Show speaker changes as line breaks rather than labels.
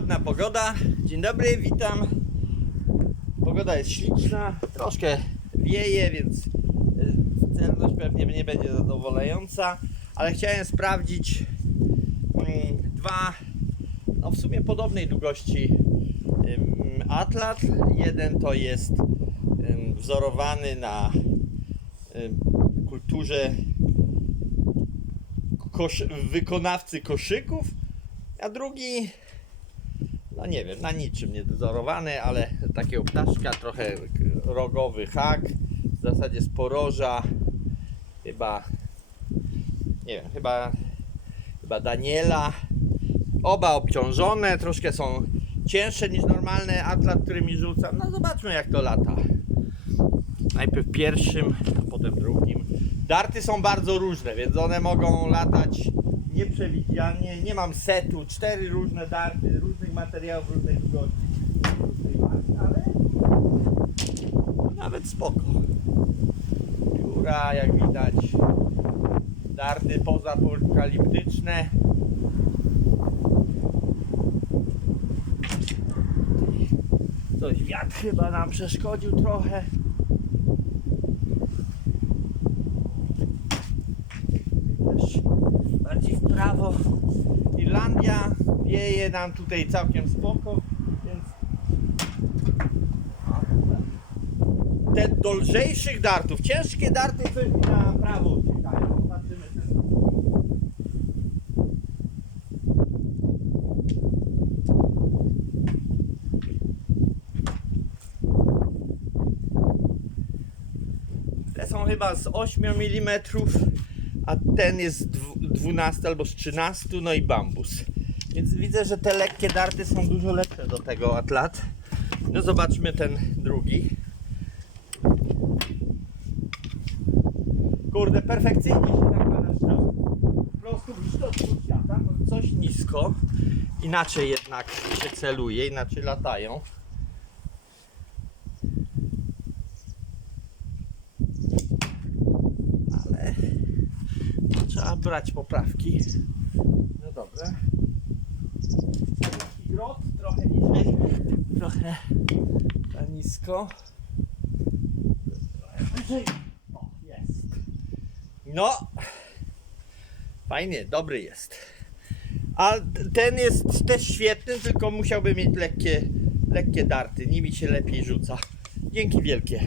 Ładna pogoda. Dzień dobry, witam. Pogoda jest śliczna, troszkę wieje, więc y, celność pewnie nie będzie zadowalająca, ale chciałem sprawdzić mm, dwa, no w sumie podobnej długości ym, atlat. Jeden to jest wzorowany na kulturze wykonawcy koszyków, a drugi, no nie wiem, na niczym nie dozorowany, ale takiego ptaszka, trochę rogowy hak, w zasadzie z poroża, chyba, nie wiem, chyba, chyba Daniela. Oba obciążone, troszkę są cięższe niż normalne atlat, którymi rzucam. No zobaczmy jak to lata. Najpierw pierwszym, a potem drugim. Darty są bardzo różne, więc one mogą latać nieprzewidzianie. Nie mam setu, cztery różne darty, różnych materiałów, różnej długości, różnej ale nawet spoko. Pióra, jak widać, darty pozapokaliptyczne. Coś wiatr chyba nam przeszkodził trochę. Prawo. Irlandia wieje nam tutaj całkiem spoko, więc te do lżejszych dartów, ciężkie darty coś na prawo Te są chyba z 8 mm, a ten jest z dwu- 12 albo z 13, no i bambus. Więc widzę, że te lekkie darty są dużo lepsze do tego atlat. No zobaczmy ten drugi. Kurde, perfekcyjnie się nakłada strzał. Po prostu kształtu świata, coś nisko. Inaczej jednak się celuje, inaczej latają. ale trzeba brać poprawki. No dobrze. Taki grot, trochę niżej, trochę za nisko. Trochę wyżej. O, jest. No, fajnie, dobry jest. A ten jest też świetny, tylko musiałby mieć lekkie, lekkie darty. Nimi się lepiej rzuca. Dzięki wielkie.